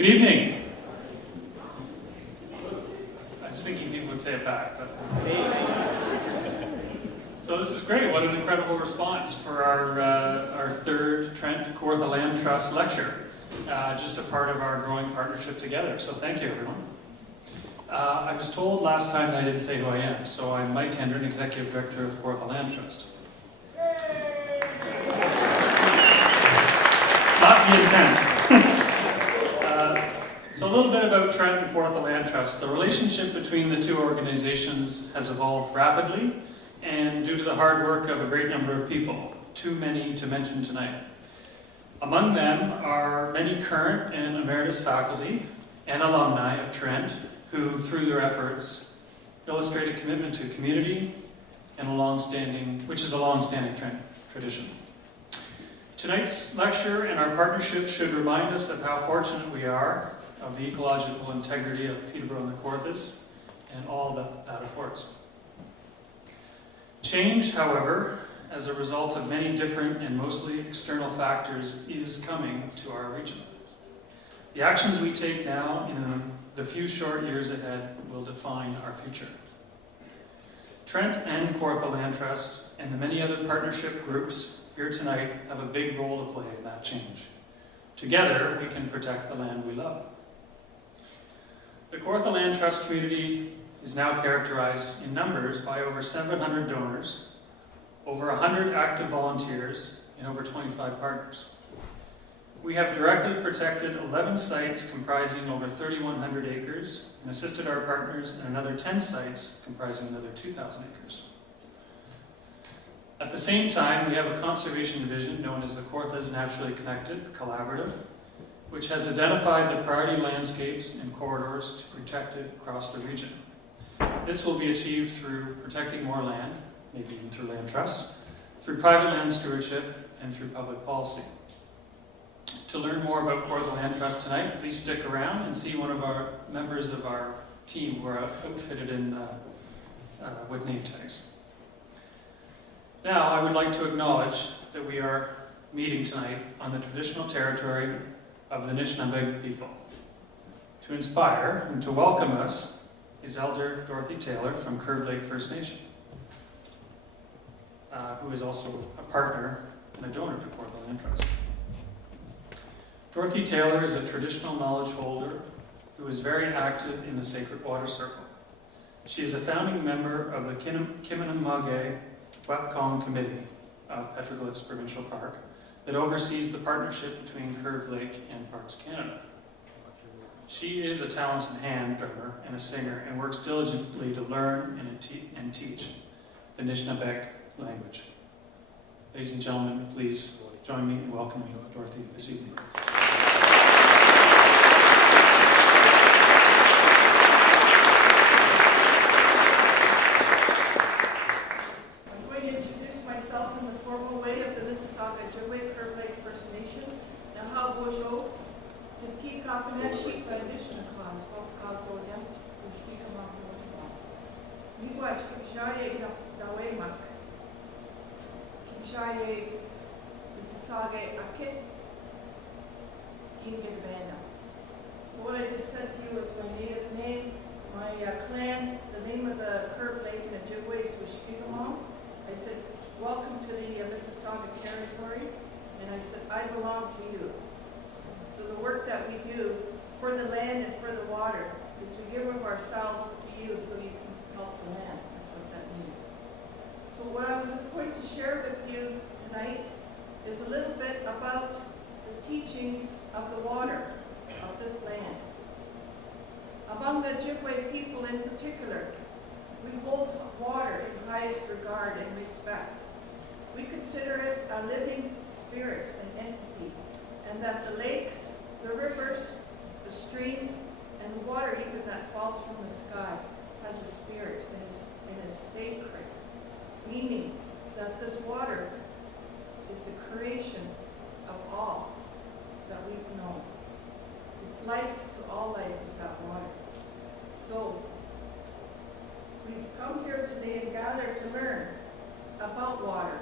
Good evening. I was thinking people would say it back, but so this is great. What an incredible response for our third Trent Kawartha Land Trust lecture. Just a part of our growing partnership together. So thank you, everyone. I was told last time that I didn't say who I am, so I'm Mike Hendren, Executive Director of Kawartha Land Trust. Not the intent. So a little bit about Trent and Kawartha Land Trust. The relationship between the two organizations has evolved rapidly and due to the hard work of a great number of people, too many to mention tonight. Among them are many current and emeritus faculty and alumni of Trent who, through their efforts, illustrate a commitment to community and which is a long-standing Trent tradition. Tonight's lecture and our partnership should remind us of how fortunate we are of the ecological integrity of Peterborough and the Kawarthas and all that affords. Change, however, as a result of many different and mostly external factors, is coming to our region. The actions we take now in the few short years ahead will define our future. Trent and Kawartha Land Trust and the many other partnership groups here tonight have a big role to play in that change. Together, we can protect the land we love. The Kawartha Land Trust community is now characterized in numbers by over 700 donors, over 100 active volunteers, and over 25 partners. We have directly protected 11 sites comprising over 3,100 acres and assisted our partners in another 10 sites comprising another 2,000 acres. At the same time, we have a conservation division known as the Kawarthas Naturally Connected Collaborative, which has identified the priority landscapes and corridors to be protected across the region. This will be achieved through protecting more land, maybe even through land trusts, through private land stewardship, and through public policy. To learn more about Kawartha Land Trust tonight, please stick around and see one of our members of our team who are outfitted in with name tags. Now, I would like to acknowledge that we are meeting tonight on the traditional territory of the Anishinaabe people. To inspire and to welcome us is Elder Dorothy Taylor from Curve Lake First Nation, who is also a partner and a donor to Kawartha Land Trust. Dorothy Taylor is a traditional knowledge holder who is very active in the Sacred Water Circle. She is a founding member of the Kiminamage Wapcom Committee of Petroglyphs Provincial Park that oversees the partnership between Curve Lake and Parks Canada. She is a talented hand drummer and a singer and works diligently to learn and teach the Anishinaabe language. Ladies and gentlemen, please join me in welcoming Dorothy this evening. So what I just said to you was my native name, my clan, the name of the Curve Lake in Ojibwe is Wishkigamon. I said, welcome to the Mississauga territory, and I said, I belong to you. So the work that we do for the land and for the water is we give of ourselves to you so you can help the land. That's what that means. So what I was just going to share with you tonight is a little bit about the teachings of the water of this land. Among the Ojibwe people in particular, we hold water in highest regard and respect. We consider it a living spirit and entity, and that the lakes, the rivers, the streams, and the water even that falls from the sky has a spirit and is sacred, meaning that this water is the creation of all that we've known. It's life to all life is that water. So, we've come here today and gathered to learn about water,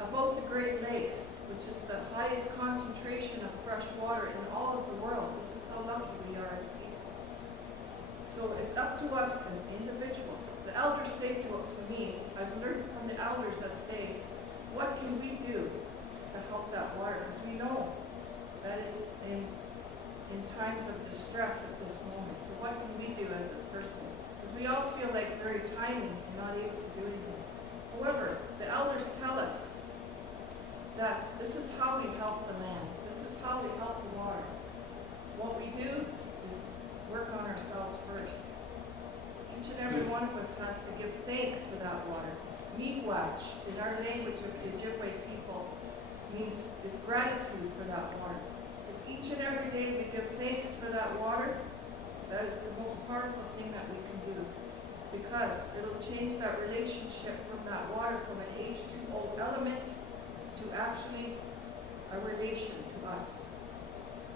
about the Great Lakes, which is the highest concentration of fresh water in all of the world. This is how So it's up to us as individuals. The elders say to me, I've learned from the elders that say, what can we do to help that water? Because we know that it's in times of distress at this moment. So what can we do as a person? Because we all feel like very tiny and not able to do anything. However, the elders tell us that this is how we help the land. This is how we help the water. What we do is work on ourselves first. Each and every one of us has to give thanks to that water. Miigwech, in our language of the Ojibwe people, is gratitude for that water. If each and every day we give thanks for that water, that is the most powerful thing that we can do. Because it'll change that relationship from that water from an H2O element to actually a relation to us.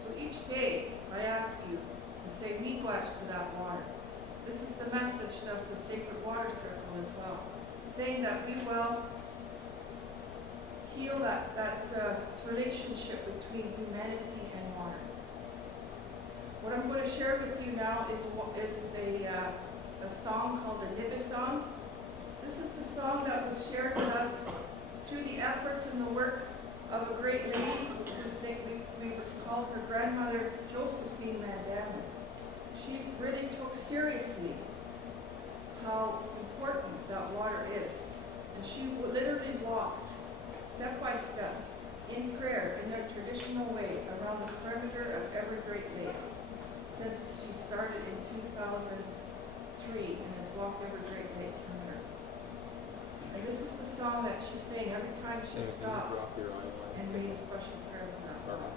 So each day I ask you to say miigwech to that water. This is the message of the Sacred Water Circle as well. Saying that we will heal that relationship between humanity and water. What I'm going to share with you now is a song called the Nibba Song. This is the song that was shared with us through the efforts and the work of a great lady whose name we called her grandmother Josephine Mandana. She really took seriously how important that water is. And she literally walked step by step in prayer in their traditional way around the perimeter of every Great Lake since she started in 2003 and has walked every Great Lake from her. And this is the song that she sang every time she stopped and made a special prayer for that water.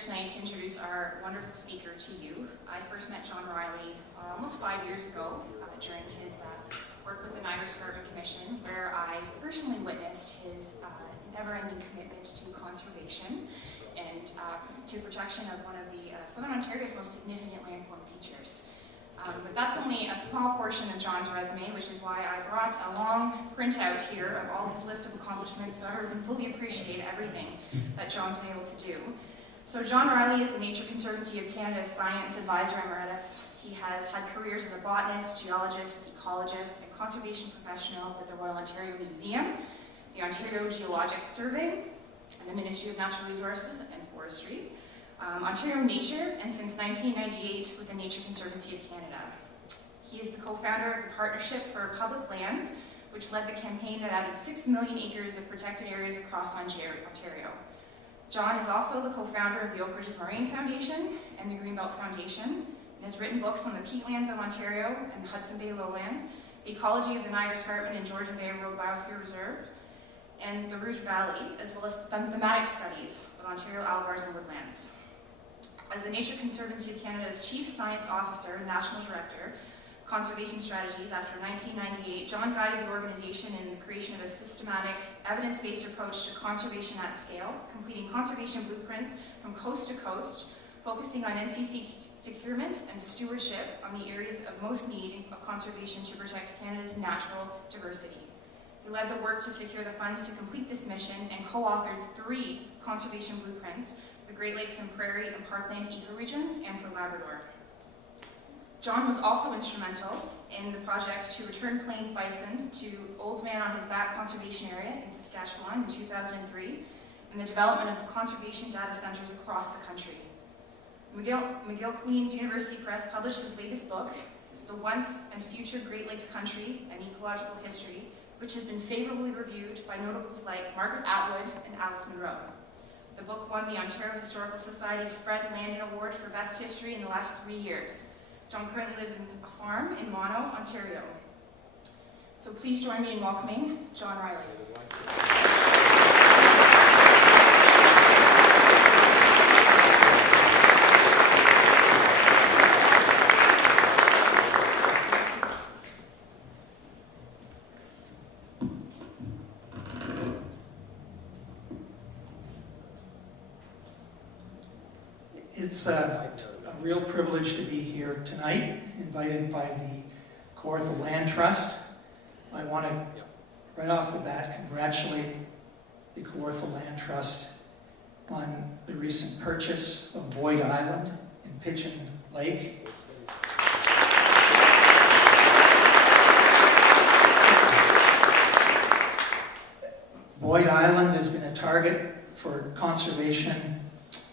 Tonight to introduce our wonderful speaker to you. I first met John Riley almost 5 years ago during his work with the Niagara Suburban Commission, where I personally witnessed his never-ending commitment to conservation and to protection of one of the Southern Ontario's most significant landform features. But that's only a small portion of John's resume, which is why I brought a long printout here of all his list of accomplishments so everyone can fully appreciate everything that John's been able to do. So John Riley is the Nature Conservancy of Canada's Science Advisor Emeritus. He has had careers as a botanist, geologist, ecologist, and conservation professional with the Royal Ontario Museum, the Ontario Geological Survey, and the Ministry of Natural Resources and Forestry, Ontario Nature, and since 1998 with the Nature Conservancy of Canada. He is the co-founder of the Partnership for Public Lands, which led the campaign that added 6 million acres of protected areas across Ontario. John is also the co-founder of the Oak Ridges Moraine Foundation and the Greenbelt Foundation, and has written books on the peatlands of Ontario and the Hudson Bay lowland, the ecology of the Niagara Escarpment and Georgian Bay World Biosphere Reserve, and the Rouge Valley, as well as thematic studies of Ontario alvars and woodlands. As the Nature Conservancy of Canada's Chief Science Officer and National Director, Conservation Strategies after 1998, John guided the organization in the creation of a systematic, evidence-based approach to conservation at scale, completing conservation blueprints from coast to coast, focusing on NCC securement and stewardship on the areas of most need of conservation to protect Canada's natural diversity. He led the work to secure the funds to complete this mission and co-authored 3 conservation blueprints for the Great Lakes and Prairie and Parkland ecoregions and for Labrador. John was also instrumental in the project to return plains bison to Old Man on His Back Conservation Area in Saskatchewan in 2003, and the development of conservation data centers across the country. McGill Queen's University Press published his latest book, The Once and Future Great Lakes Country, An Ecological History, which has been favorably reviewed by notables like Margaret Atwood and Alice Munro. The book won the Ontario Historical Society Fred Landon Award for Best History in the last 3 years. John currently lives in a farm in Mono, Ontario. So please join me in welcoming John Riley. It's a real privilege to be here tonight, invited by the Kawartha Land Trust. I want to, right off the bat, congratulate the Kawartha Land Trust on the recent purchase of Boyd Island in Pigeon Lake. Boyd Island has been a target for conservation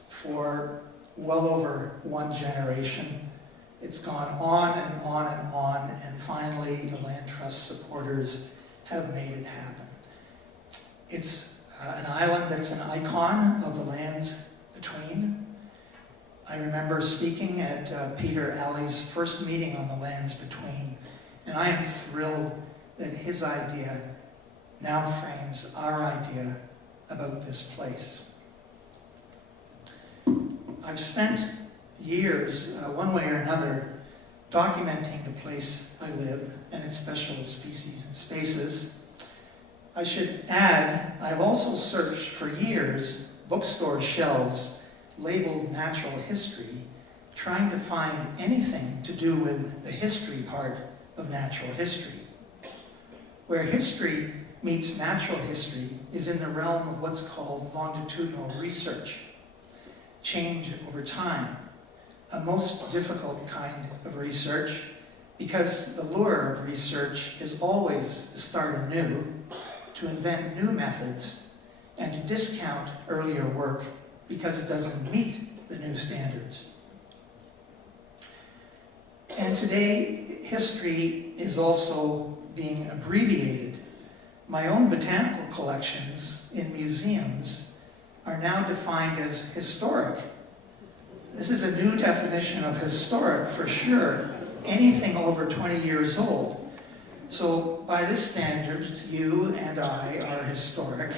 for well over 1 generation. It's gone on and on and on, and finally the Land Trust supporters have made it happen. It's an island that's an icon of the lands between. I remember speaking at Peter Alley's first meeting on the lands between, and I am thrilled that his idea now frames our idea about this place. I've spent years, one way or another, documenting the place I live and its special species and spaces. I should add, I've also searched for years bookstore shelves labeled natural history, trying to find anything to do with the history part of natural history. Where history meets natural history is in the realm of what's called longitudinal research. Change over time, a most difficult kind of research, because the lure of research is always to start anew, to invent new methods, and to discount earlier work because it doesn't meet the new standards. And today, history is also being abbreviated. My own botanical collections in museums are now defined as historic. This is a new definition of historic for sure. Anything over 20 years old. So by this standard, you and I are historic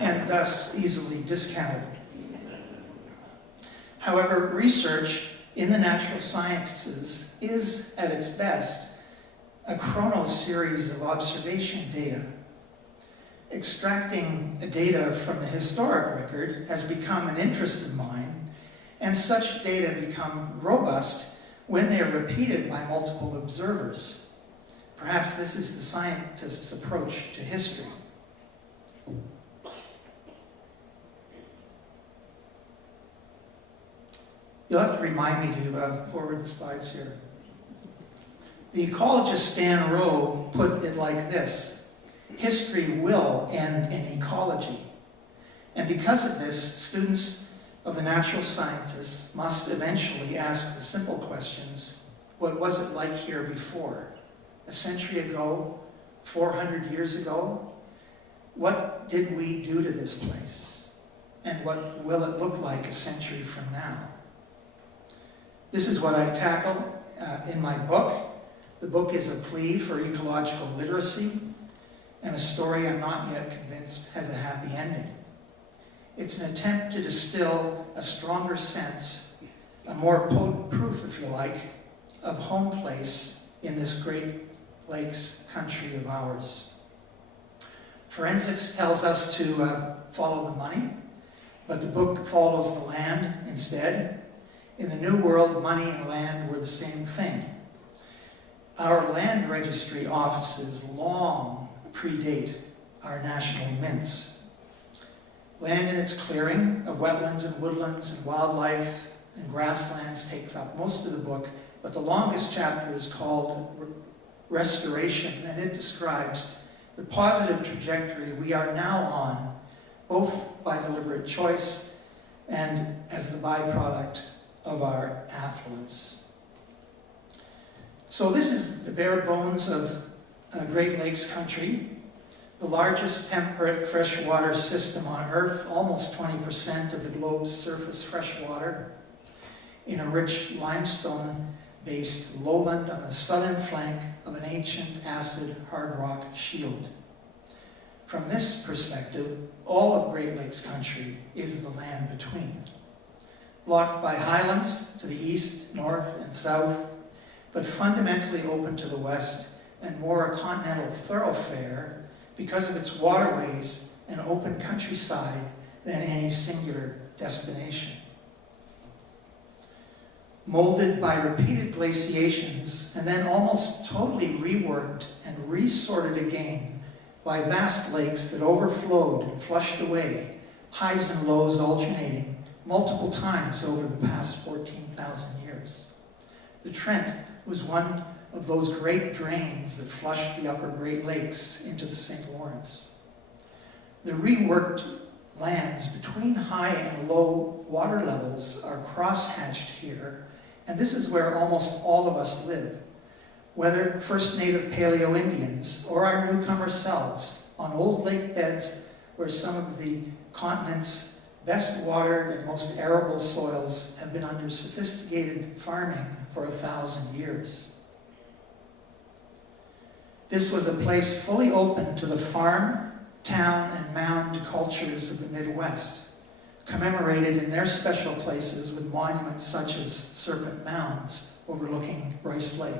and thus easily discounted. However, research in the natural sciences is, at its best, a chrono-series of observation data. Extracting data from the historic record has become an interest of mine, and such data become robust when they are repeated by multiple observers. Perhaps this is the scientist's approach to history. You'll have to remind me to forward the slides here. The ecologist Stan Rowe put it like this: history will end in ecology. And because of this, students of the natural sciences must eventually ask the simple questions: what was it like here before? A century ago? 400 years ago? What did we do to this place? And what will it look like a century from now? This is what I tackle in my book. The book is a plea for ecological literacy and a story I'm not yet convinced has a happy ending. It's an attempt to distill a stronger sense, a more potent proof, if you like, of home place in this Great Lakes country of ours. Forensics tells us to follow the money, but the book follows the land instead. In the New World, money and land were the same thing. Our land registry offices long predate our national mints. Land in its clearing of wetlands and woodlands and wildlife and grasslands takes up most of the book, but the longest chapter is called Restoration, and it describes the positive trajectory we are now on, both by deliberate choice and as the byproduct of our affluence. So this is the bare bones of Great Lakes country, the largest temperate freshwater system on Earth, almost 20% of the globe's surface freshwater, in a rich limestone-based lowland on the southern flank of an ancient acid hard rock shield. From this perspective, all of Great Lakes country is the land between, blocked by highlands to the east, north, and south, but fundamentally open to the west and more a continental thoroughfare because of its waterways and open countryside than any singular destination. Molded by repeated glaciations and then almost totally reworked and resorted again by vast lakes that overflowed and flushed away, highs and lows alternating multiple times over the past 14,000 years. The Trent was one of those great drains that flushed the upper Great Lakes into the St. Lawrence. The reworked lands between high and low water levels are crosshatched here, and this is where almost all of us live, whether First Native Paleo-Indians or our newcomer selves, on old lake beds where some of the continent's best watered and most arable soils have been under sophisticated farming for 1,000 years. This was a place fully open to the farm, town, and mound cultures of the Midwest, commemorated in their special places with monuments such as Serpent Mounds overlooking Rice Lake.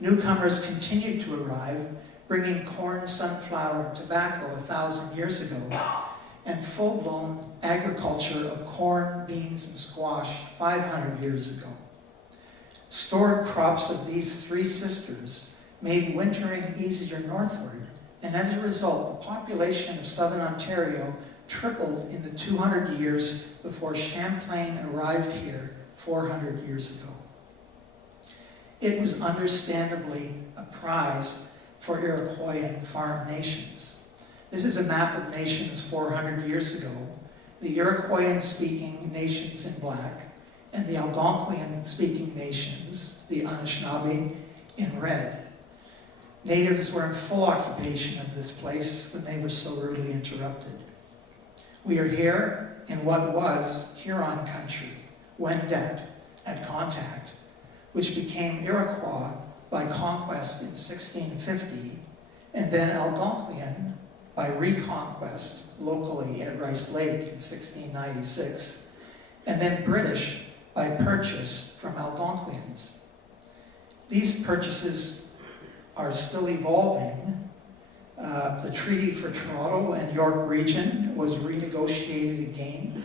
Newcomers continued to arrive, bringing corn, sunflower, and tobacco 1,000 years ago, and full-blown agriculture of corn, beans, and squash 500 years ago. Stored crops of these three sisters made wintering easier northward, and as a result, the population of southern Ontario tripled in the 200 years before Champlain arrived here 400 years ago. It was understandably a prize for Iroquoian farm nations. This is a map of nations 400 years ago, the Iroquoian-speaking nations in black, and the Algonquian-speaking nations, the Anishinaabe, in red. Natives were in full occupation of this place when they were so rudely interrupted. We are here in what was Huron country, Wendat, at Contact, which became Iroquois by conquest in 1650, and then Algonquian by reconquest locally at Rice Lake in 1696, and then British by purchase from Algonquians. These purchases are still evolving. The Treaty for Toronto and York Region was renegotiated again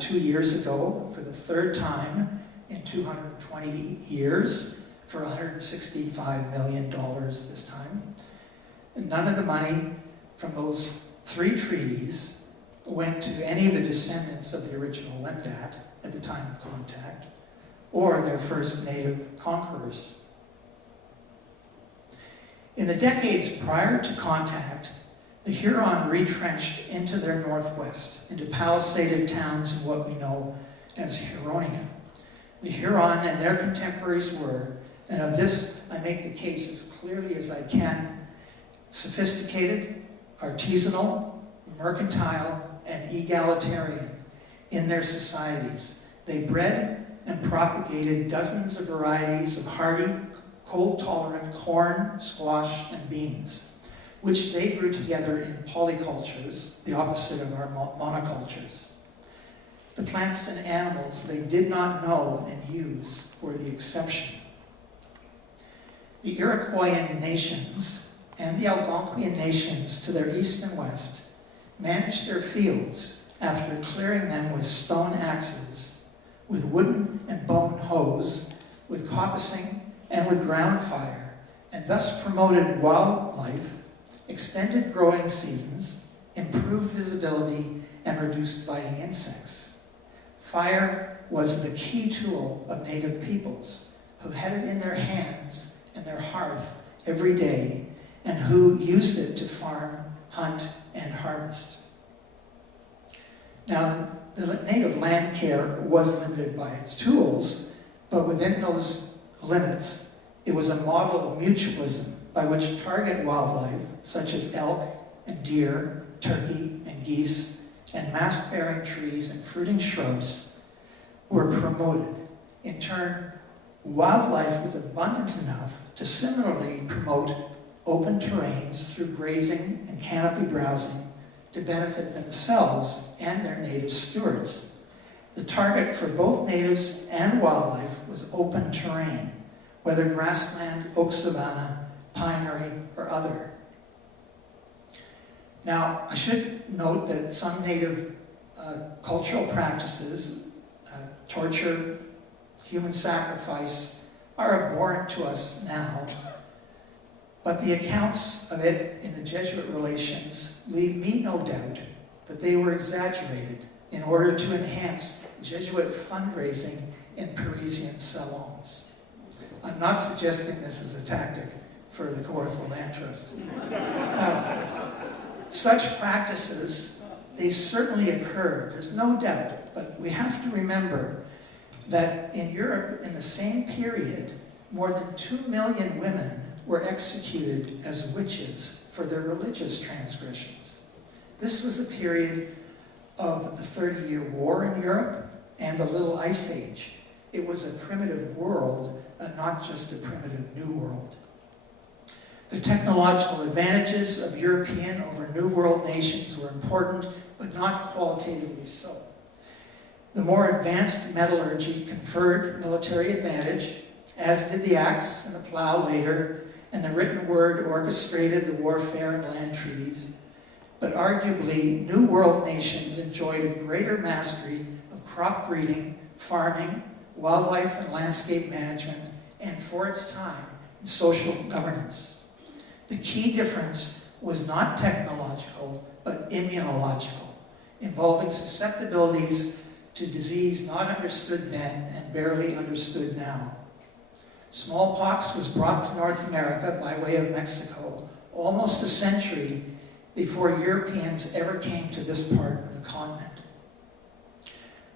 2 years ago for the third time in 220 years for $165 million this time. And none of the money from those three treaties went to any of the descendants of the original Wendat at the time of contact or their first native conquerors. In the decades prior to contact, the Huron retrenched into their northwest, into palisaded towns in what we know as Huronia. The Huron and their contemporaries were, and of this I make the case as clearly as I can, sophisticated, artisanal, mercantile, and egalitarian in their societies. They bred and propagated dozens of varieties of hardy, cold-tolerant corn, squash, and beans, which they grew together in polycultures, the opposite of our monocultures. The plants and animals they did not know and use were the exception. The Iroquoian nations and the Algonquian nations to their east and west managed their fields after clearing them with stone axes, with wooden and bone hoes, with coppicing, and with ground fire, and thus promoted wildlife, extended growing seasons, improved visibility, and reduced biting insects. Fire was the key tool of native peoples, who had it in their hands and their hearth every day, and who used it to farm, hunt, and harvest. Now, the native land care was limited by its tools, but within those limits, it was a model of mutualism by which target wildlife, such as elk and deer, turkey and geese, and mast-bearing trees and fruiting shrubs, were promoted. In turn, wildlife was abundant enough to similarly promote open terrains through grazing and canopy browsing to benefit themselves and their native stewards. The target for both natives and wildlife was open terrain, whether grassland, oak savanna, pinery, or other. Now, I should note that some native cultural practices, torture, human sacrifice, are abhorrent to us now, but the accounts of it in the Jesuit relations leave me no doubt that they were exaggerated in order to enhance Jesuit fundraising in Parisian salons. I'm not suggesting this is a tactic for the Kawartha Land Trust. Now, such practices, they certainly occurred, there's no doubt, but we have to remember that in Europe, in the same period, more than 2 million women were executed as witches for their religious transgressions. This was a period of the 30-Year War in Europe and the Little Ice Age. It was a primitive world, not just a primitive New World. The technological advantages of European over New World nations were important, but not qualitatively so. The more advanced metallurgy conferred military advantage, as did the axe and the plow later, and the written word orchestrated the warfare and land treaties. But arguably, New World nations enjoyed a greater mastery of crop breeding, farming, wildlife and landscape management, and for its time, in social governance. The key difference was not technological, but immunological, involving susceptibilities to disease not understood then and barely understood now. Smallpox was brought to North America by way of Mexico almost a century before Europeans ever came to this part of the continent.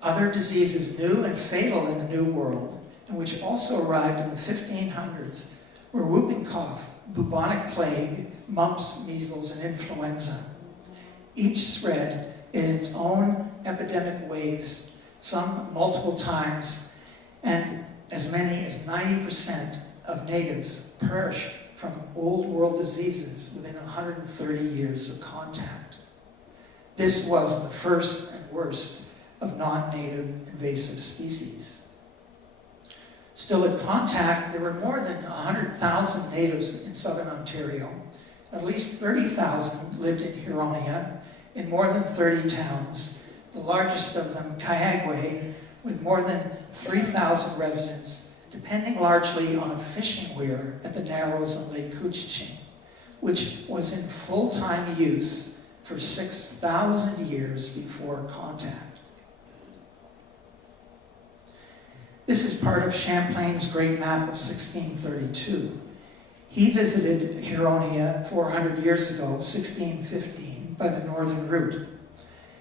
Other diseases new and fatal in the New World, and which also arrived in the 1500s, were whooping cough, bubonic plague, mumps, measles, and influenza. Each spread in its own epidemic waves, some multiple times, and as many as 90% of natives perished from old world diseases within 130 years of contact. This was the first and worst of non-native invasive species. Still at contact, there were more than 100,000 natives in southern Ontario. At least 30,000 lived in Huronia, in more than 30 towns, the largest of them Kayagway, with more than 3,000 residents, depending largely on a fishing weir at the Narrows on Lake Couchiching, which was in full-time use for 6,000 years before contact. This is part of Champlain's Great Map of 1632. He visited Huronia 400 years ago, 1615, by the northern route.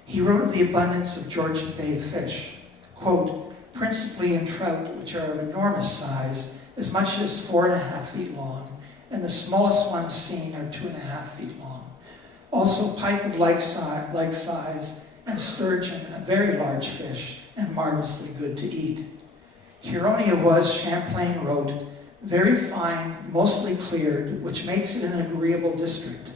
He wrote of the abundance of Georgian Bay fish, quote, principally in trout, which are of enormous size, as much as 4.5 feet long, and the smallest ones seen are 2.5 feet long. Also pike of like size, and sturgeon, a very large fish, and marvelously good to eat. Huronia was, Champlain wrote, very fine, mostly cleared, which makes it an agreeable district.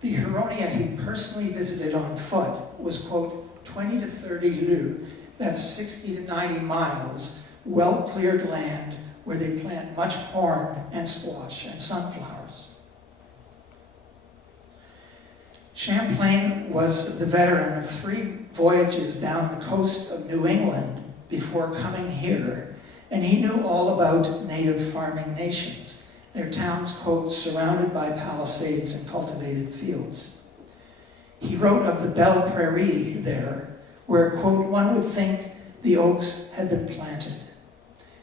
The Huronia he personally visited on foot was, quote, 20 to 30 lieues, that's 60 to 90 miles, well-cleared land where they plant much corn and squash and sunflowers. Champlain was the veteran of 3 voyages down the coast of New England before coming here, and he knew all about native farming nations, their towns, quote, surrounded by palisades and cultivated fields. He wrote of the Belle Prairie there, where, quote, one would think the oaks had been planted.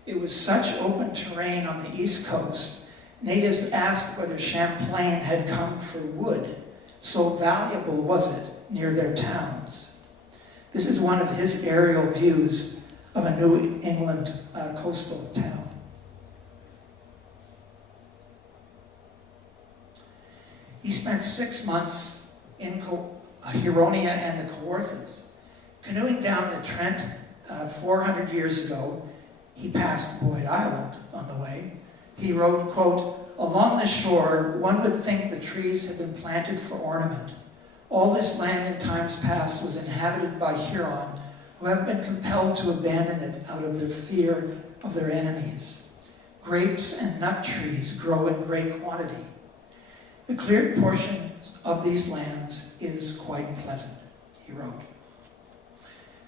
It was such open terrain on the East Coast, natives asked whether Champlain had come for wood, so valuable was it near their towns. This is one of his aerial views of a New England coastal town. He spent 6 months in Huronia and the Kawarthas. Canoeing down the Trent 400 years ago, he passed Boyd Island on the way. He wrote, quote, along the shore, one would think the trees had been planted for ornament. All this land in times past was inhabited by Huron, who have been compelled to abandon it out of their fear of their enemies. Grapes and nut trees grow in great quantity. The cleared portion of these lands is quite pleasant, he wrote.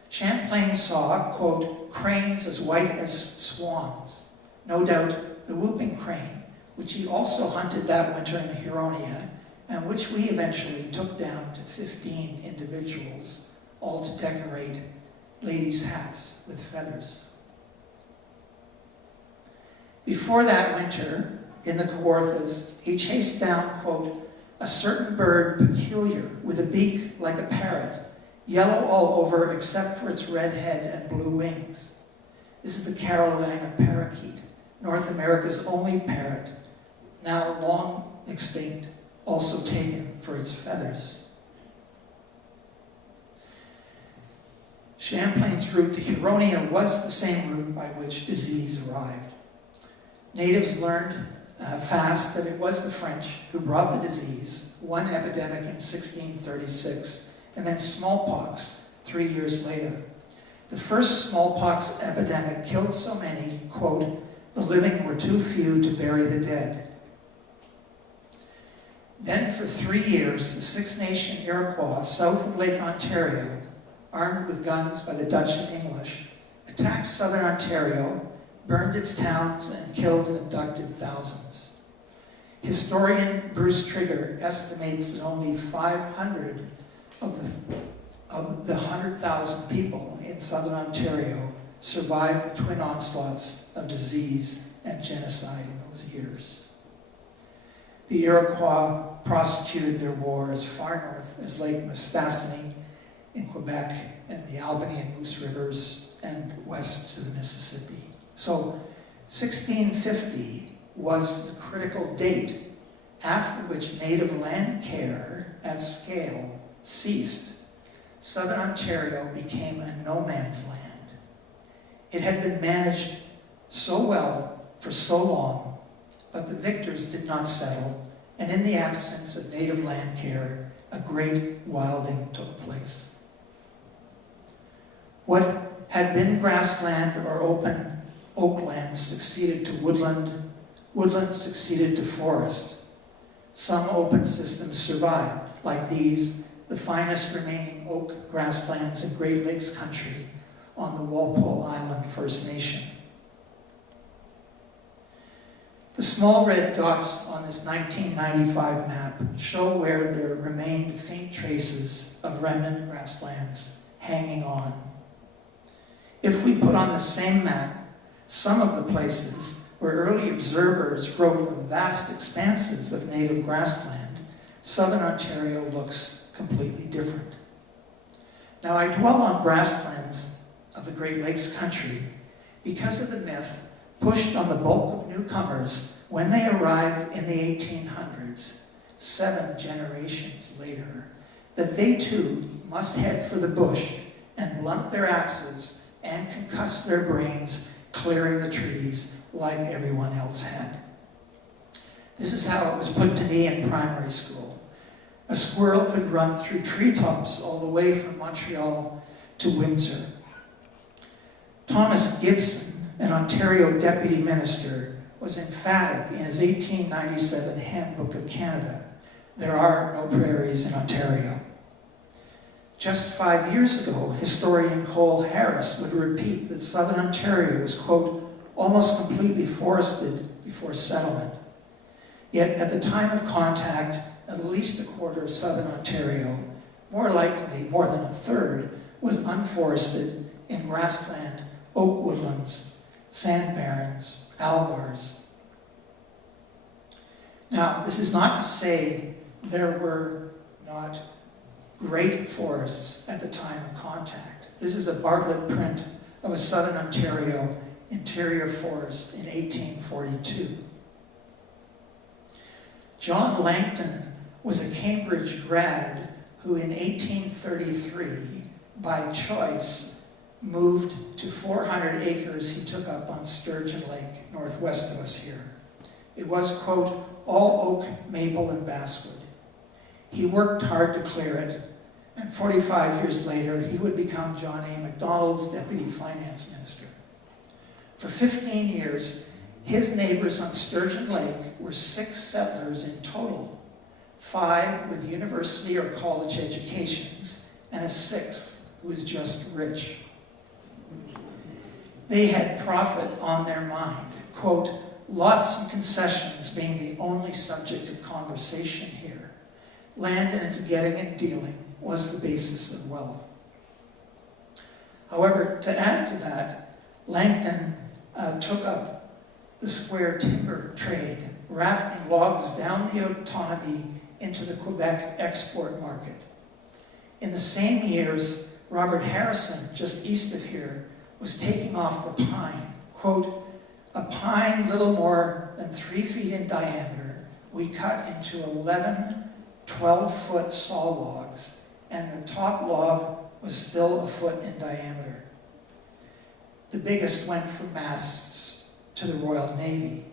Champlain saw, quote, cranes as white as swans, no doubt the whooping crane, which he also hunted that winter in Huronia, and which we eventually took down to 15 individuals, all to decorate ladies' hats with feathers. Before that winter, in the Kawarthas, he chased down, quote, a certain bird peculiar with a beak like a parrot, yellow all over except for its red head and blue wings. This is the Carolina parakeet, North America's only parrot, now long extinct, also taken for its feathers. Champlain's route to Huronia was the same route by which disease arrived. Natives learned fast that it was the French who brought the disease, one epidemic in 1636, and then smallpox 3 years later. The first smallpox epidemic killed so many, quote, the living were too few to bury the dead. Then for 3 years, the Six Nation Iroquois south of Lake Ontario, armed with guns by the Dutch and English, attacked southern Ontario, burned its towns, and killed and abducted thousands. Historian Bruce Trigger estimates that only 500 of the 100,000 people in southern Ontario survived the twin onslaughts of disease and genocide in those years. The Iroquois prosecuted their war as far north as Lake Mistassini in Quebec and the Albany and Moose Rivers, and west to the Mississippi. So 1650 was the critical date after which native land care at scale ceased. Southern Ontario became a no man's land. It had been managed so well for so long, but the victors did not settle, and in the absence of native land care, a great wilding took place. What had been grassland or open oakland succeeded to woodland, woodland succeeded to forest. Some open systems survived, like these, the finest remaining oak grasslands in Great Lakes country on the Walpole Island First Nation. The small red dots on this 1995 map show where there remained faint traces of remnant grasslands hanging on. If we put on the same map some of the places where early observers wrote of vast expanses of native grassland, southern Ontario looks completely different. Now, I dwell on grasslands of the Great Lakes country because of the myth pushed on the bulk of newcomers when they arrived in the 1800s, 7 generations later, that they too must head for the bush and blunt their axes and concuss their brains, clearing the trees like everyone else had. This is how it was put to me in primary school. A squirrel could run through treetops all the way from Montreal to Windsor. Thomas Gibson, an Ontario deputy minister, was emphatic in his 1897 Handbook of Canada. There are no prairies in Ontario. Just 5 years ago, historian Cole Harris would repeat that southern Ontario was, quote, almost completely forested before settlement. Yet at the time of contact, at least a quarter of southern Ontario, more likely more than a third, was unforested in grassland, oak woodlands, sand barrens, albars. Now, this is not to say there were not great forests at the time of contact. This is a Bartlett print of a southern Ontario interior forest in 1842. John Langton was a Cambridge grad who in 1833, by choice, moved to 400 acres he took up on Sturgeon Lake, northwest of us here. It was, quote, all oak, maple, and basswood. He worked hard to clear it, and 45 years later, he would become John A. Macdonald's deputy finance minister. For 15 years, his neighbors on Sturgeon Lake were 6 settlers in total, 5 with university or college educations, and a 6th who was just rich. They had profit on their mind, quote, lots and concessions being the only subject of conversation here. Land and its getting and dealing was the basis of wealth. However, to add to that, Langton took up the square timber trade, rafting logs down the Otonabee into the Quebec export market. In the same years, Robert Harrison, just east of here, was taking off the pine, quote, a pine little more than 3 feet in diameter, we cut into 11 12-foot saw logs, and the top log was still a foot in diameter. The biggest went from masts to the Royal Navy.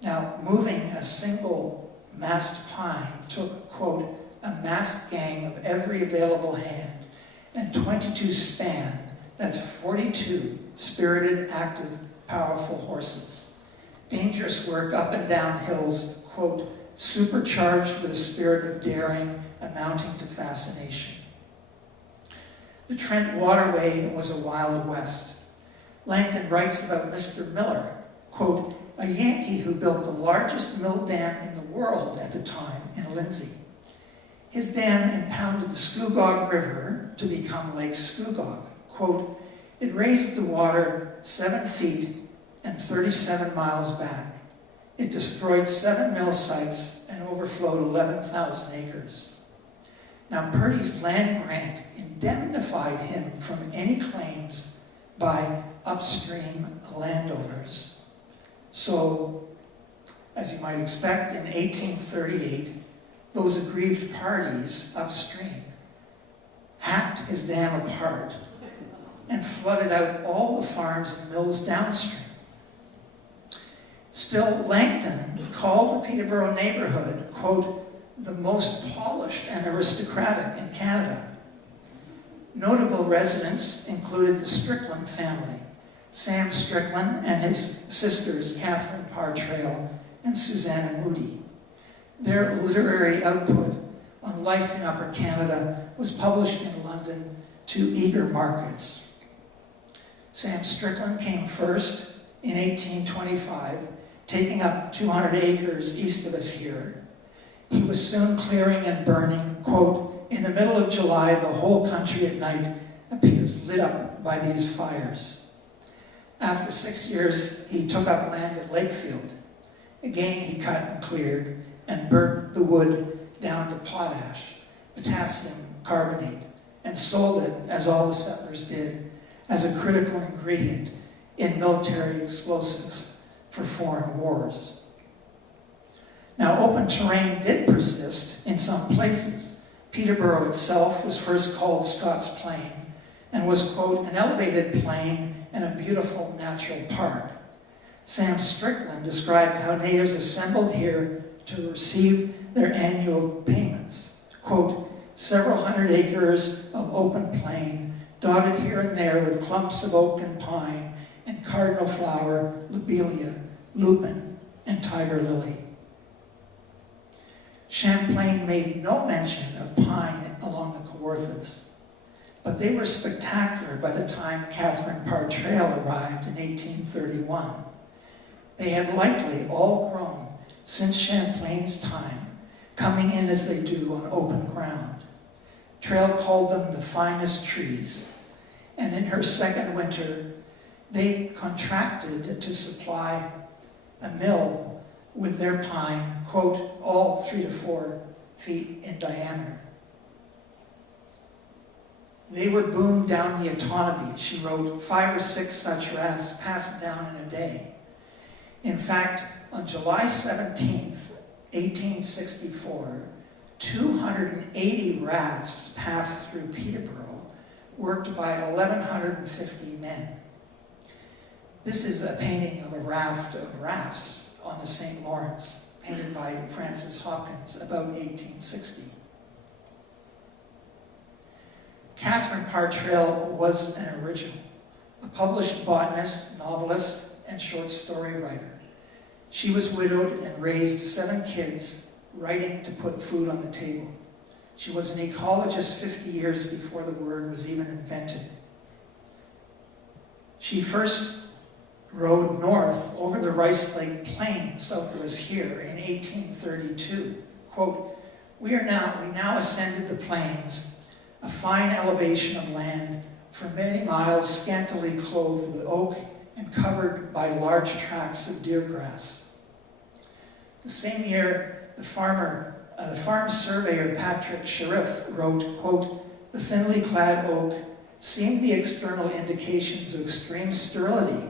Now, moving a single mast pine took, quote, a mast gang of every available hand, and 22 span, that's 42 spirited, active, powerful horses. Dangerous work up and down hills, quote, supercharged with a spirit of daring amounting to fascination. The Trent waterway was a wild west. Langton writes about Mr. Miller, quote, a Yankee who built the largest mill dam in the world at the time in Lindsay. His dam impounded the Scugog River to become Lake Scugog. Quote, it raised the water 7 feet and 37 miles back. It destroyed 7 mill sites and overflowed 11,000 acres. Now, Purdy's land grant indemnified him from any claims by upstream landowners. So, as you might expect, in 1838, those aggrieved parties upstream hacked his dam apart and flooded out all the farms and mills downstream. Still, Langton called the Peterborough neighborhood, quote, the most polished and aristocratic in Canada. Notable residents included the Strickland family, Sam Strickland and his sisters, Catherine Partrail and Susanna Moody. Their literary output on life in Upper Canada was published in London to eager markets. Sam Strickland came first in 1825, taking up 200 acres east of us here. He was soon clearing and burning, quote, in the middle of July, the whole country at night appears lit up by these fires. After 6 years, he took up land at Lakefield. Again, he cut and cleared and burnt the wood down to potash, potassium carbonate, and sold it, as all the settlers did, as a critical ingredient in military explosives for foreign wars. Now, open terrain did persist in some places. Peterborough itself was first called Scott's Plain and was, quote, an elevated plain and a beautiful natural park. Sam Strickland described how natives assembled here to receive their annual payments. Quote, several hundred acres of open plain, dotted here and there with clumps of oak and pine and cardinal flower, lobelia, lupin, and tiger lily. Champlain made no mention of pine along the Kawarthas, but they were spectacular by the time Catherine Parr Trail arrived in 1831. They had likely all grown since Champlain's time, coming in as they do on open ground. Trail called them the finest trees, and in her second winter, they contracted to supply a mill with their pine, quote, all 3 to 4 feet in diameter. They were boomed down the Otonabee. She wrote, 5 or 6 such rafts passed down in a day. In fact, on July 17th, 1864, 280 rafts passed through Peterborough, worked by 1,150 men. This is a painting of a raft of rafts on the St. Lawrence, painted by Francis Hopkins about 1860. Catherine Parr Trail was an original, a published botanist, novelist, and short story writer. She was widowed and raised 7 kids, writing to put food on the table. She was an ecologist 50 years before the word was even invented. She first rode north over the Rice Lake Plain south of us here in 1832. Quote, we now ascended the plains, a fine elevation of land for many miles scantily clothed with oak and covered by large tracts of deer grass. The same year, the farm surveyor Patrick Sheriff wrote, quote, the thinly clad oak seemed the external indications of extreme sterility,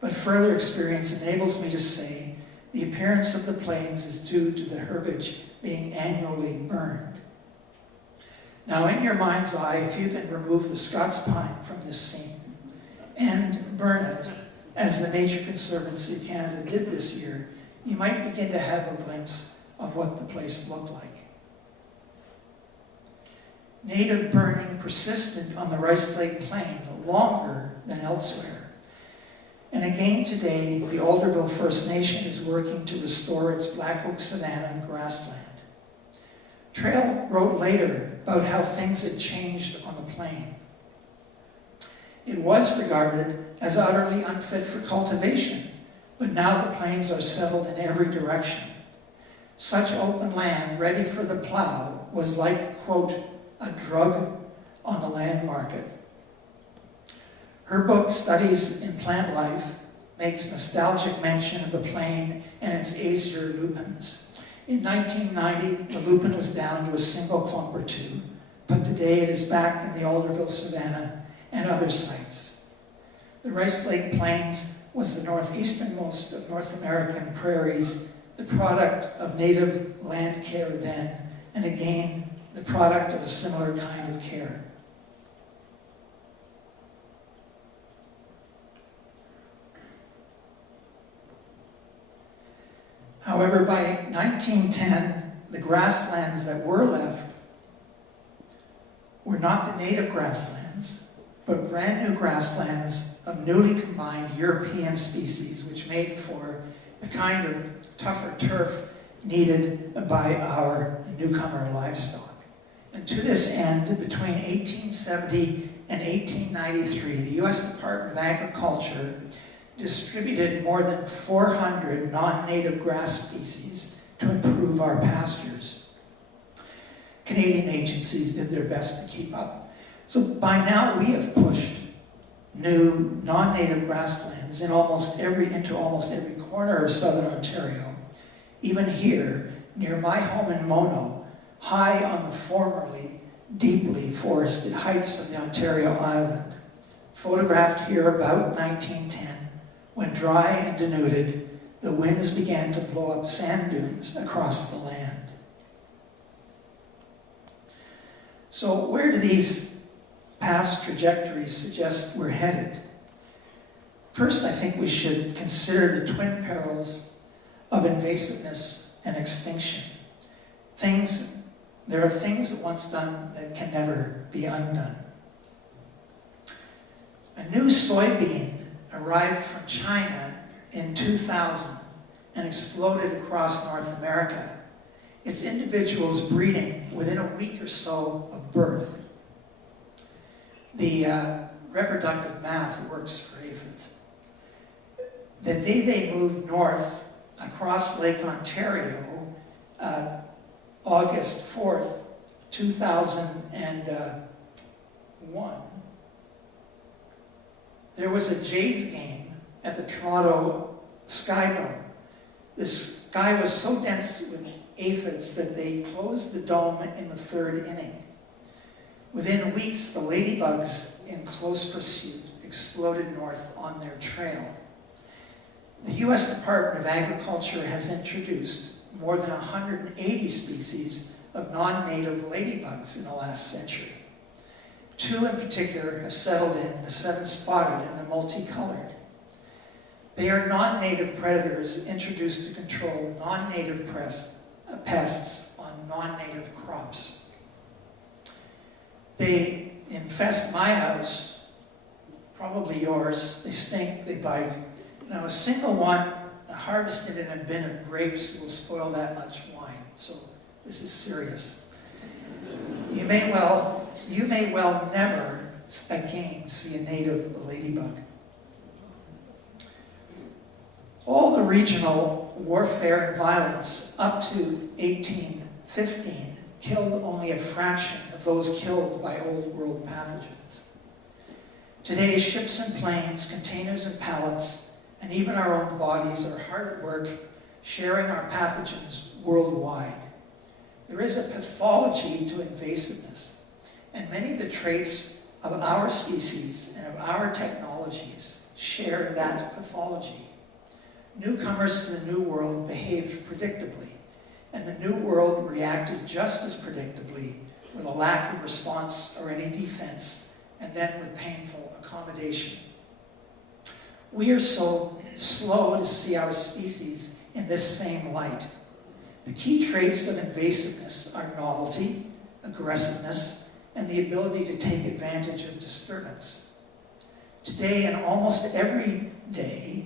but further experience enables me to say the appearance of the plains is due to the herbage being annually burned. Now, in your mind's eye, if you can remove the Scots pine from this scene and burn it, as the Nature Conservancy of Canada did this year, you might begin to have a glimpse of what the place looked like. Native burning persisted on the Rice Lake Plain longer than elsewhere. And again today, the Alderville First Nation is working to restore its black oak savanna and grassland. Trail wrote later about how things had changed on the plain. It was regarded as utterly unfit for cultivation, but now the plains are settled in every direction. Such open land ready for the plow was like, quote, a drug on the land market. Her book, Studies in Plant Life, makes nostalgic mention of the plain and its azure lupins. In 1990, the lupin was down to a single clump or 2, but today it is back in the Alderville Savanna and other sites. The Rice Lake Plains was the northeasternmost of North American prairies, the product of native land care then, and again, the product of a similar kind of care. However, by 1910, the grasslands that were left were not the native grasslands, but brand new grasslands of newly combined European species, which made for the kind of tougher turf needed by our newcomer livestock. And to this end, between 1870 and 1893, the U.S. Department of Agriculture distributed more than 400 non-native grass species to improve our pastures. Canadian agencies did their best to keep up. So by now we have pushed new non-native grasslands into almost every corner of southern Ontario. Even here, near my home in Mono, high on the formerly deeply forested heights of the Ontario Island. Photographed here about 1910, when dry and denuded, the winds began to blow up sand dunes across the land. So where do these past trajectories suggest we're headed? First, I think we should consider the twin perils of invasiveness and extinction. There are things that once done that can never be undone. A new soybean arrived from China in 2000 and exploded across North America. Its individuals breeding within a week or so of birth. The reproductive math works for aphids. The day they moved north across Lake Ontario, August 4th, 2001, there was a Jays game at the Toronto Sky Dome. The sky was so dense with aphids that they closed the dome in the third inning. Within weeks, the ladybugs in close pursuit exploded north on their trail. The U.S. Department of Agriculture has introduced more than 180 species of non-native ladybugs in the last century. 2 in particular have settled in, the 7-spotted and the multicolored. They are non-native predators introduced to control non-native pests on non-native crops. They infest my house, probably yours. They stink, they bite. Now, a single one harvested in a bin of grapes will spoil that much wine. So this is serious. You may well never again see a native ladybug. All the regional warfare and violence up to 1815 killed only a fraction of those killed by old world pathogens. Today, ships and planes, containers and pallets, and even our own bodies are hard at work sharing our pathogens worldwide. There is a pathology to invasiveness, and many of the traits of our species and of our technologies share that pathology. Newcomers to the New World behaved predictably, and the New World reacted just as predictably with a lack of response or any defense, and then with painful accommodation. We are so slow to see our species in this same light. The key traits of invasiveness are novelty, aggressiveness, and the ability to take advantage of disturbance. Today and almost every day,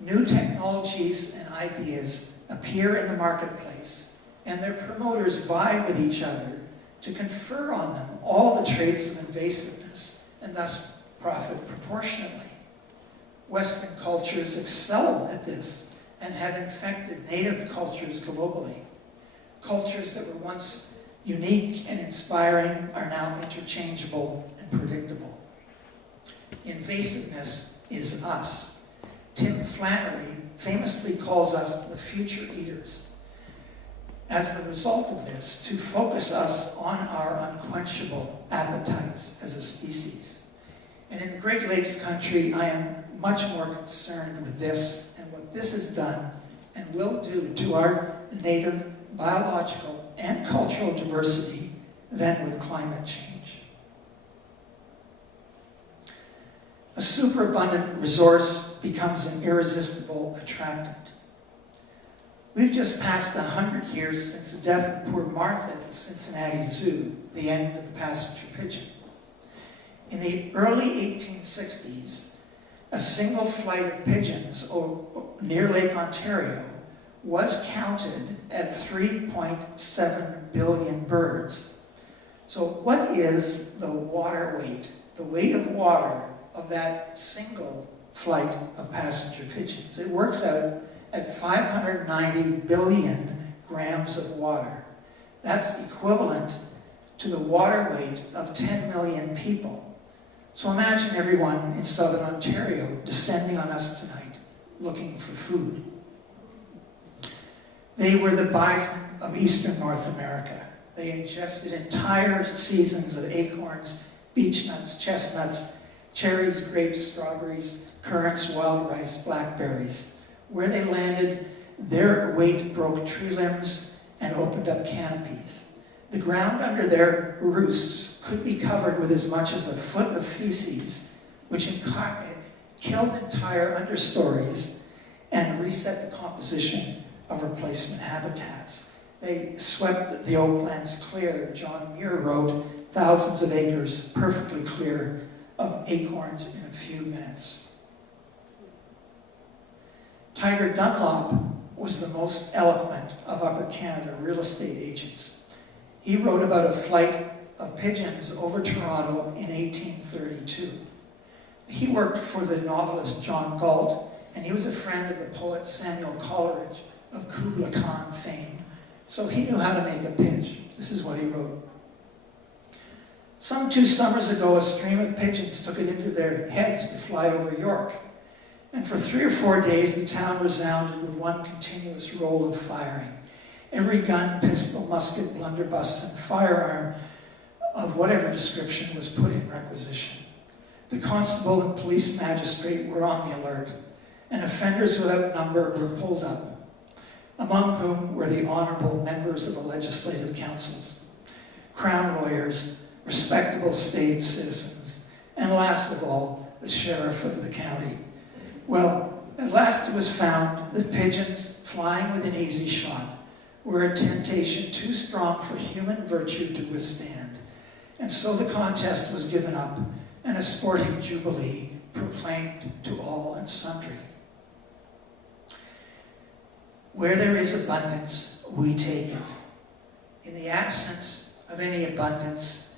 new technologies and ideas appear in the marketplace, and their promoters vie with each other to confer on them all the traits of invasiveness and thus profit proportionately. Western cultures excel at this and have infected native cultures globally. Cultures that were once unique and inspiring are now interchangeable and predictable. Invasiveness is us. Tim Flannery famously calls us the future eaters. As the result of this, to focus us on our unquenchable appetites as a species. And in the Great Lakes country, I am much more concerned with this and what this has done and will do to our native biological and cultural diversity than with climate change. A superabundant resource becomes an irresistible attractant. We've just passed 100 years since the death of poor Martha at the Cincinnati Zoo, the end of the passenger pigeon. In the early 1860s, a single flight of pigeons near Lake Ontario was counted at 3.7 billion birds. So what is the water weight, the weight of water of that single flight of passenger pigeons? It works out at 590 billion grams of water. That's equivalent to the water weight of 10 million people. So imagine everyone in southern Ontario descending on us tonight, looking for food. They were the bison of eastern North America. They ingested entire seasons of acorns, beechnuts, chestnuts, cherries, grapes, strawberries, currants, wild rice, blackberries. Where they landed, their weight broke tree limbs and opened up canopies. The ground under their roosts could be covered with as much as a foot of feces, which killed entire understories and reset the composition of replacement habitats. They swept the oaklands clear. John Muir wrote, thousands of acres perfectly clear of acorns in a few minutes. Tiger Dunlop was the most eloquent of Upper Canada real estate agents. He wrote about a flight of pigeons over Toronto in 1832. He worked for the novelist John Galt, and he was a friend of the poet Samuel Coleridge of Kubla Khan fame, so he knew how to make a pitch. This is what he wrote. Some 2 summers ago, a stream of pigeons took it into their heads to fly over York, and for 3 or 4 days the town resounded with one continuous roll of firing. Every gun, pistol, musket, blunderbuss, and firearm of whatever description was put in requisition. The constable and police magistrate were on the alert, and offenders without number were pulled up, among whom were the honorable members of the legislative councils, crown lawyers, respectable state citizens, and last of all, the sheriff of the county. Well, at last it was found that pigeons flying within easy shot were a temptation too strong for human virtue to withstand, and so the contest was given up, and a sporting jubilee proclaimed to all and sundry. Where there is abundance, we take it. In the absence of any abundance,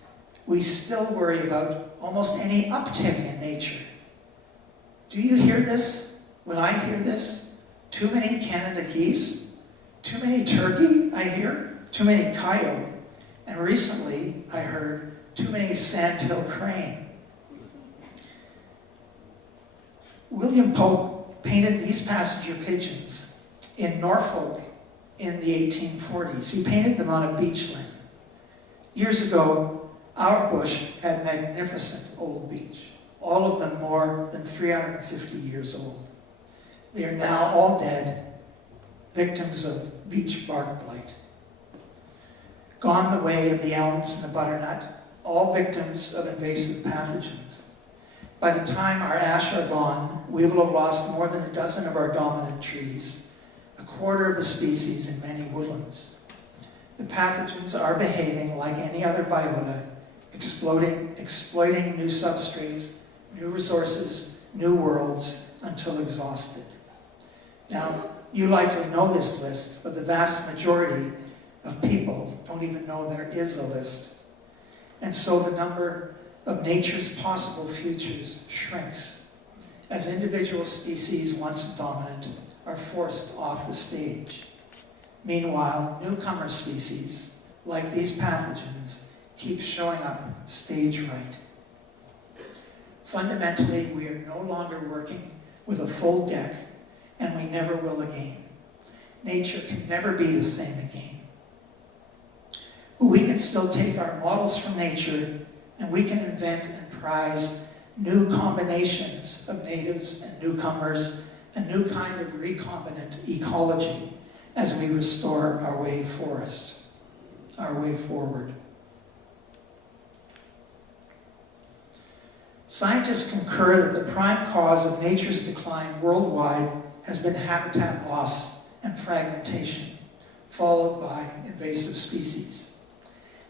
we still worry about almost any uptick in nature. Do you hear this? When I hear this, too many Canada geese, too many turkey, I hear, too many coyote, and recently I heard too many sandhill crane. William Pope painted these passenger pigeons in Norfolk in the 1840s. He painted them on a beachland. Years ago, our bush had magnificent old beech, all of them more than 350 years old. They are now all dead, victims of beech bark blight. Gone the way of the elms and the butternut, all victims of invasive pathogens. By the time our ash are gone, we will have lost more than a dozen of our dominant trees, a quarter of the species in many woodlands. The pathogens are behaving like any other biota, exploiting new substrates, new resources, new worlds, until exhausted. Now, you likely know this list, but the vast majority of people don't even know there is a list. And so the number of nature's possible futures shrinks as individual species once dominant are forced off the stage. Meanwhile, newcomer species, like these pathogens, keep showing up stage right. Fundamentally, we are no longer working with a full deck, and we never will again. Nature can never be the same again. But we can still take our models from nature, and we can invent and prize new combinations of natives and newcomers, a new kind of recombinant ecology as we restore our way forward. Scientists concur that the prime cause of nature's decline worldwide has been habitat loss and fragmentation, followed by invasive species.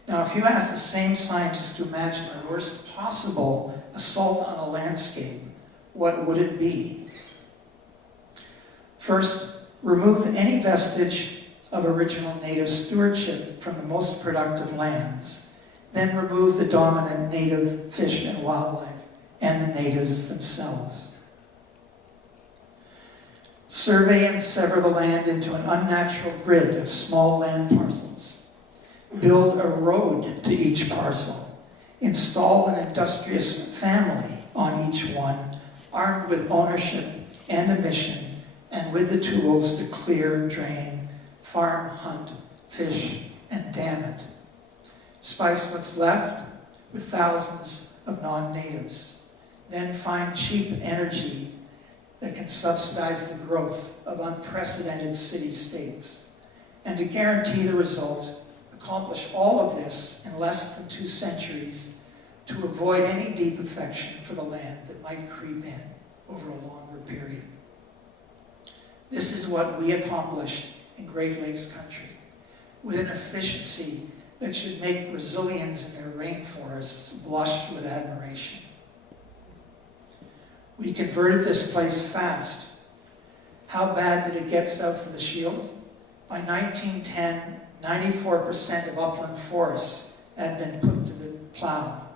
Now, if you ask the same scientists to imagine the worst possible assault on a landscape, what would it be? First, remove any vestige of original native stewardship from the most productive lands. Then remove the dominant native fish and wildlife and the natives themselves. Survey and sever the land into an unnatural grid of small land parcels. Build a road to each parcel. Install an industrious family on each one, armed with ownership and a mission, and with the tools to clear, drain, farm, hunt, fish, and dam it. Spice what's left with thousands of non-natives. Then find cheap energy that can subsidize the growth of unprecedented city-states, and to guarantee the result, accomplish all of this in less than 2 centuries to avoid any deep affection for the land that might creep in over a longer period. This is what we accomplished in Great Lakes country, with an efficiency that should make Brazilians in their rainforests blush with admiration. We converted this place fast. How bad did it get south of the Shield? By 1910, 94% of upland forests had been put to the plow,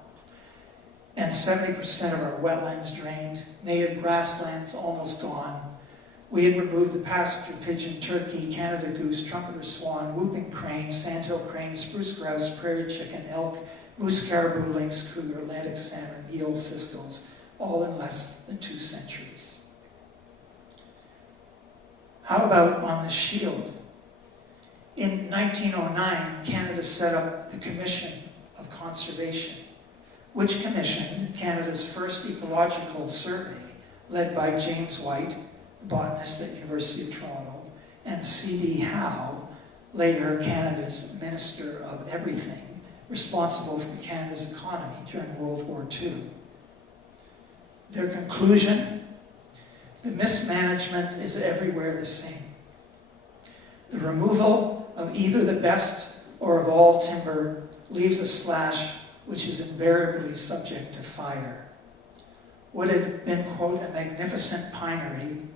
and 70% of our wetlands drained, native grasslands almost gone. We had removed the passenger pigeon, turkey, Canada goose, trumpeter swan, whooping crane, sandhill crane, spruce grouse, prairie chicken, elk, moose, caribou, lynx, cougar, Atlantic salmon, eel, siscos, all in less than 2 centuries. How about on the Shield? In 1909, Canada set up the Commission of Conservation, which commissioned Canada's first ecological survey, led by James White, the botanist at the University of Toronto, and C.D. Howe, later Canada's Minister of Everything, responsible for Canada's economy during World War II. Their conclusion: the mismanagement is everywhere the same. The removal of either the best or of all timber leaves a slash which is invariably subject to fire. What had been, quote, a magnificent pinery,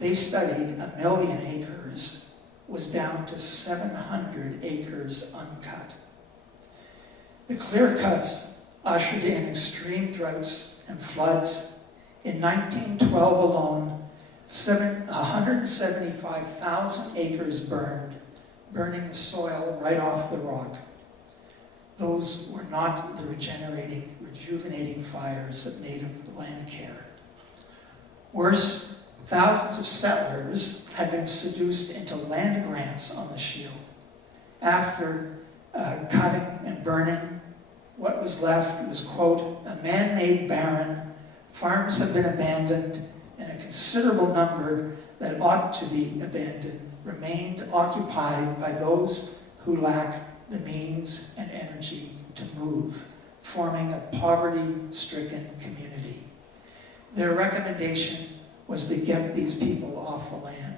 they studied 1 million acres, was down to 700 acres uncut. The clear cuts ushered in extreme droughts and floods. In 1912 alone, 175,000 acres burned, burning the soil right off the rock. Those were not the regenerating, rejuvenating fires of native land care. Worse, thousands of settlers had been seduced into land grants on the Shield. After cutting and burning, what was left was, quote, a man-made barren. Farms have been abandoned, and a considerable number that ought to be abandoned remained occupied by those who lack the means and energy to move, forming a poverty-stricken community. Their recommendation was to get these people off the land.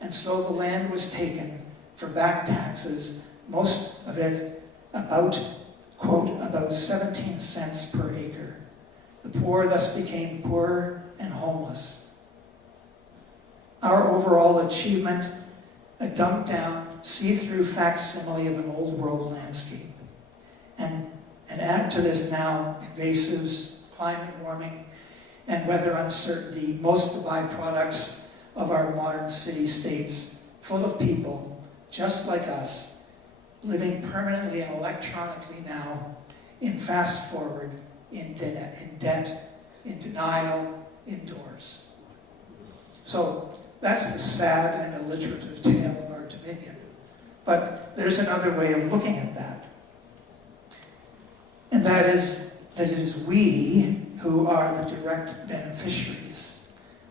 And so the land was taken for back taxes, most of it about 17 cents per acre. The poor thus became poorer and homeless. Our overall achievement, a dumbed-down, see-through facsimile of an old world landscape. And add to this now invasives, climate warming, and weather uncertainty, most of the byproducts of our modern city-states, full of people, just like us, living permanently and electronically now, in fast forward, in debt, in denial, indoors. So that's the sad and alliterative tale of our dominion. But there's another way of looking at that. And that is that it is we who are the direct beneficiaries.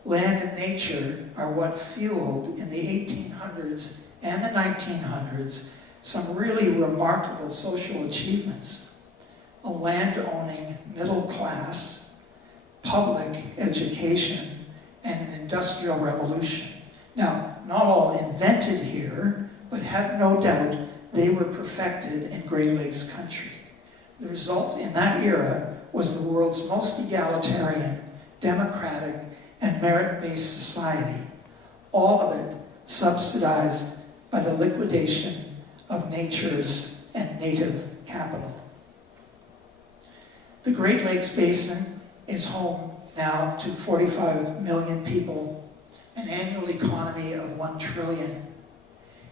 Land and nature are what fueled in the 1800s and the 1900s some really remarkable social achievements. A land-owning middle class, public education, and an industrial revolution. Now, not all invented here, but have no doubt they were perfected in Great Lakes country. The result in that era was the world's most egalitarian, democratic, and merit-based society, all of it subsidized by the liquidation of nature's and native capital. The Great Lakes Basin is home now to 45 million people, an annual economy of $1 trillion.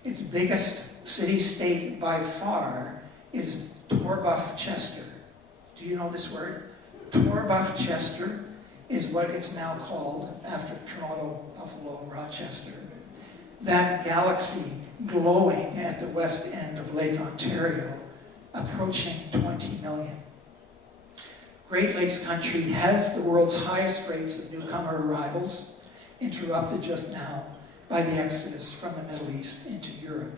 Its biggest city-state by far is Torbuff-Chester. Do you know this word? Torbuff-Chester is what it's now called after Toronto, Buffalo, Rochester. That galaxy glowing at the west end of Lake Ontario, approaching 20 million. Great Lakes country has the world's highest rates of newcomer arrivals, interrupted just now by the exodus from the Middle East into Europe.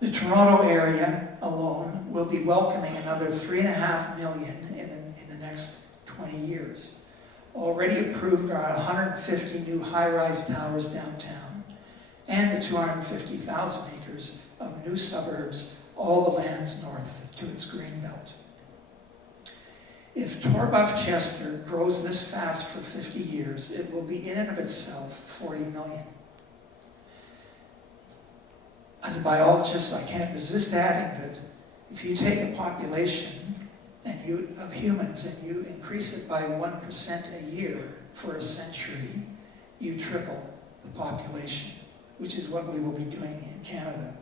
The Toronto area alone will be welcoming another 3.5 million in the next 20 years. Already approved are 150 new high-rise towers downtown and the 250,000 acres of new suburbs, all the lands north to its green belt. If Torbuff Chester grows this fast for 50 years, it will be in and of itself 40 million. As a biologist, I can't resist adding that if you take a population of humans and you increase it by 1% a year for a century, you triple the population, which is what we will be doing in Canada.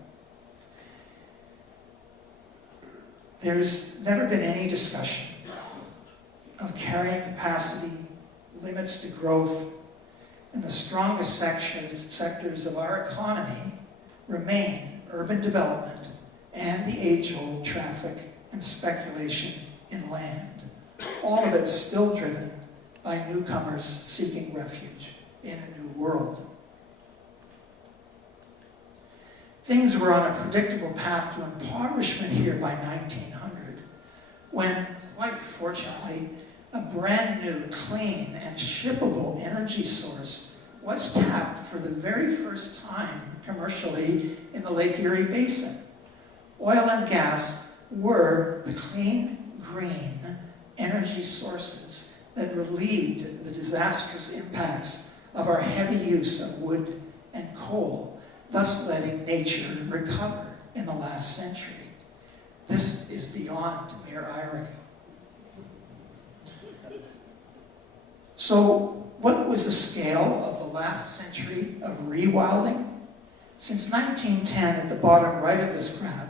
There's never been any discussion of carrying capacity, limits to growth, and the strongest sectors of our economy remain urban development and the age-old traffic and speculation in land. All of it still driven by newcomers seeking refuge in a new world. Things were on a predictable path to impoverishment here by 1900, when, quite fortunately, a brand new, clean, and shippable energy source was tapped for the very first time commercially in the Lake Erie Basin. Oil and gas were the clean, green energy sources that relieved the disastrous impacts of our heavy use of wood and coal, thus letting nature recover in the last century. This is beyond mere irony. So, what was the scale of the last century of rewilding? Since 1910, at the bottom right of this graph,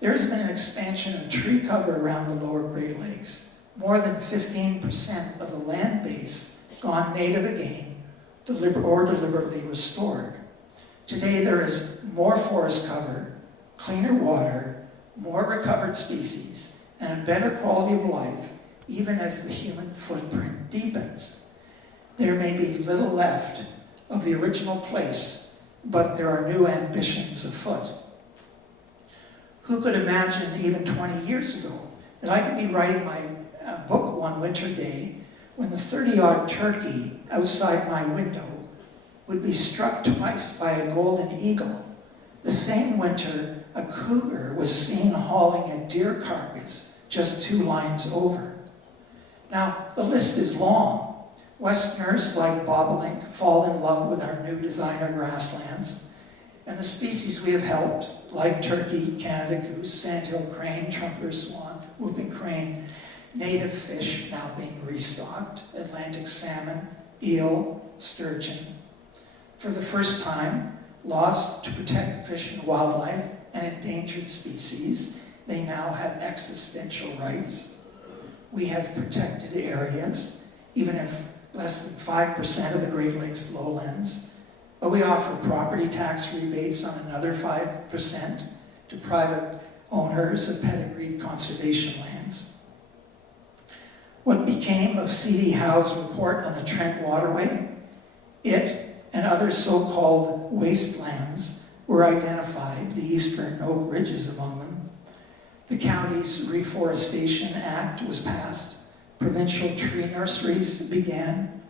there has been an expansion of tree cover around the lower Great Lakes. More than 15% of the land base gone native again, or deliberately restored. Today there is more forest cover, cleaner water, more recovered species, and a better quality of life, even as the human footprint deepens. There may be little left of the original place, but there are new ambitions afoot. Who could imagine even 20 years ago that I could be writing my book one winter day when the 30-odd turkey outside my window would be struck twice by a golden eagle. The same winter, a cougar was seen hauling a deer carcass just 2 lines over. Now, the list is long. Westerners like bobolink fall in love with our new designer grasslands, and the species we have helped, like turkey, Canada goose, sandhill crane, trumpeter swan, whooping crane, native fish now being restocked, Atlantic salmon, eel, sturgeon. For the first time, laws to protect fish and wildlife and endangered species, they now have existential rights. We have protected areas, even if less than 5% of the Great Lakes lowlands, but we offer property tax rebates on another 5% to private owners of pedigreed conservation lands. What became of C.D. Howe's report on the Trent Waterway? It and other so-called wastelands were identified, the eastern Oak Ridges among them. The county's Reforestation Act was passed. Provincial tree nurseries began.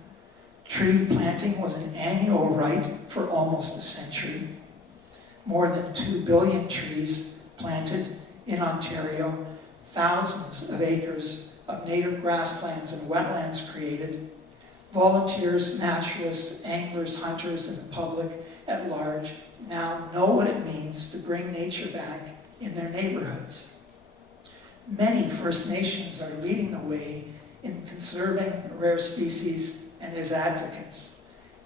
Tree planting was an annual right for almost a century. More than 2 billion trees planted in Ontario, thousands of acres of native grasslands and wetlands created. Volunteers, naturalists, anglers, hunters, and the public at large now know what it means to bring nature back in their neighborhoods. Many First Nations are leading the way in conserving rare species and as advocates.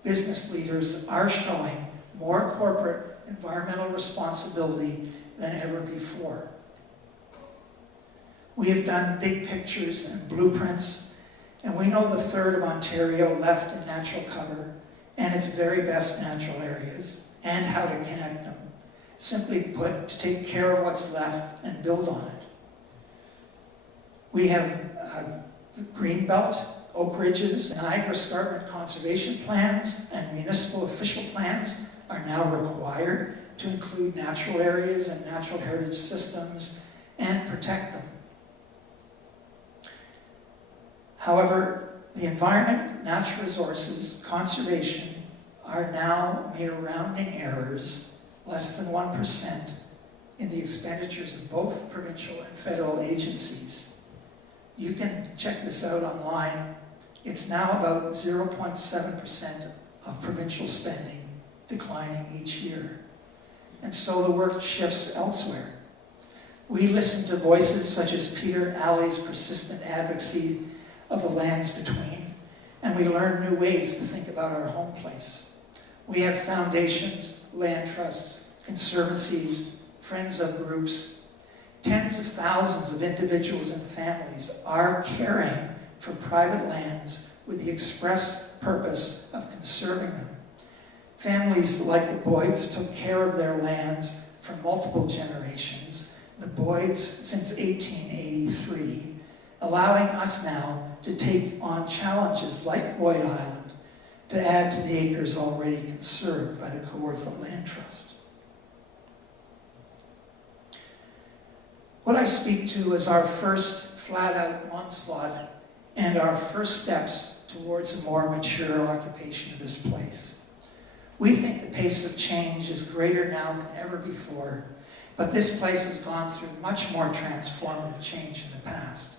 Business leaders are showing more corporate environmental responsibility than ever before. We have done big pictures and blueprints, and we know the third of Ontario left in natural cover and its very best natural areas, and how to connect them. Simply put, to take care of what's left and build on it. We have Greenbelt Oak Ridge's Niagara Escarpment conservation plans and municipal official plans are now required to include natural areas and natural heritage systems and protect them. However, the environment, natural resources, conservation are now mere rounding errors, less than 1%, in the expenditures of both provincial and federal agencies. You can check this out online. It's now about 0.7% of provincial spending, declining each year. And so the work shifts elsewhere. We listen to voices such as Peter Alley's persistent advocacy of the lands between, and we learn new ways to think about our home place. We have foundations, land trusts, conservancies, friends of groups. Tens of thousands of individuals and families are caring for private lands with the express purpose of conserving them. Families like the Boyds took care of their lands for multiple generations, the Boyds since 1883, allowing us now to take on challenges like Boyd Island to add to the acres already conserved by the Kawartha Land Trust. What I speak to is our first flat-out onslaught and our first steps towards a more mature occupation of this place. We think the pace of change is greater now than ever before, but this place has gone through much more transformative change in the past.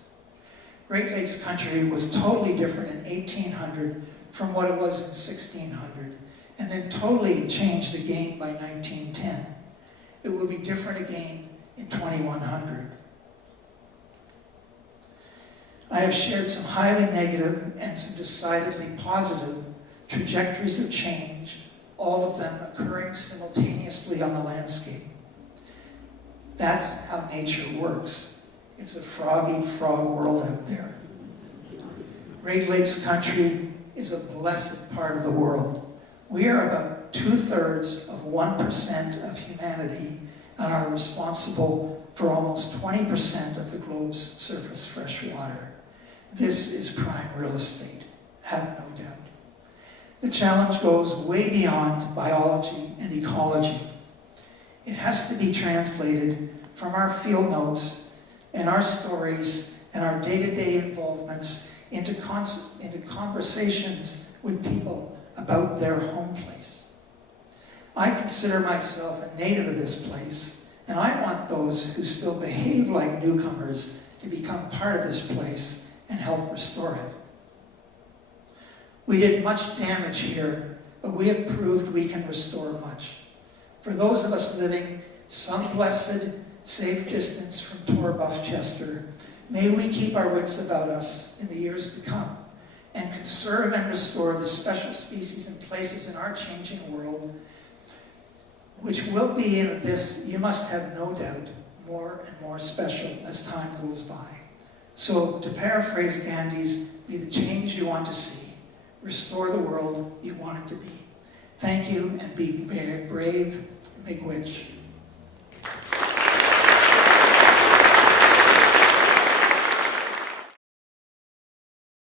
Great Lakes country was totally different in 1800 from what it was in 1600, and then totally changed again by 1910. It will be different again in 2100. I have shared some highly negative and some decidedly positive trajectories of change, all of them occurring simultaneously on the landscape. That's how nature works. It's a frog-eat-frog world out there. Great Lakes country is a blessed part of the world. We are about 2/3 of 1% of humanity and are responsible for almost 20% of the globe's surface fresh water. This is prime real estate, have no doubt. The challenge goes way beyond biology and ecology. It has to be translated from our field notes and our stories and our day-to-day involvements into conversations with people about their home place. I consider myself a native of this place, and I want those who still behave like newcomers to become part of this place and help restore it. We did much damage here, but we have proved we can restore much. For those of us living some blessed, safe distance from Torbuff Chester, may we keep our wits about us in the years to come and conserve and restore the special species and places in our changing world, which will be, in this, you must have no doubt, more and more special as time goes by. So, to paraphrase Gandhi's, be the change you want to see. Restore the world you want it to be. Thank you, and be brave, miigwech.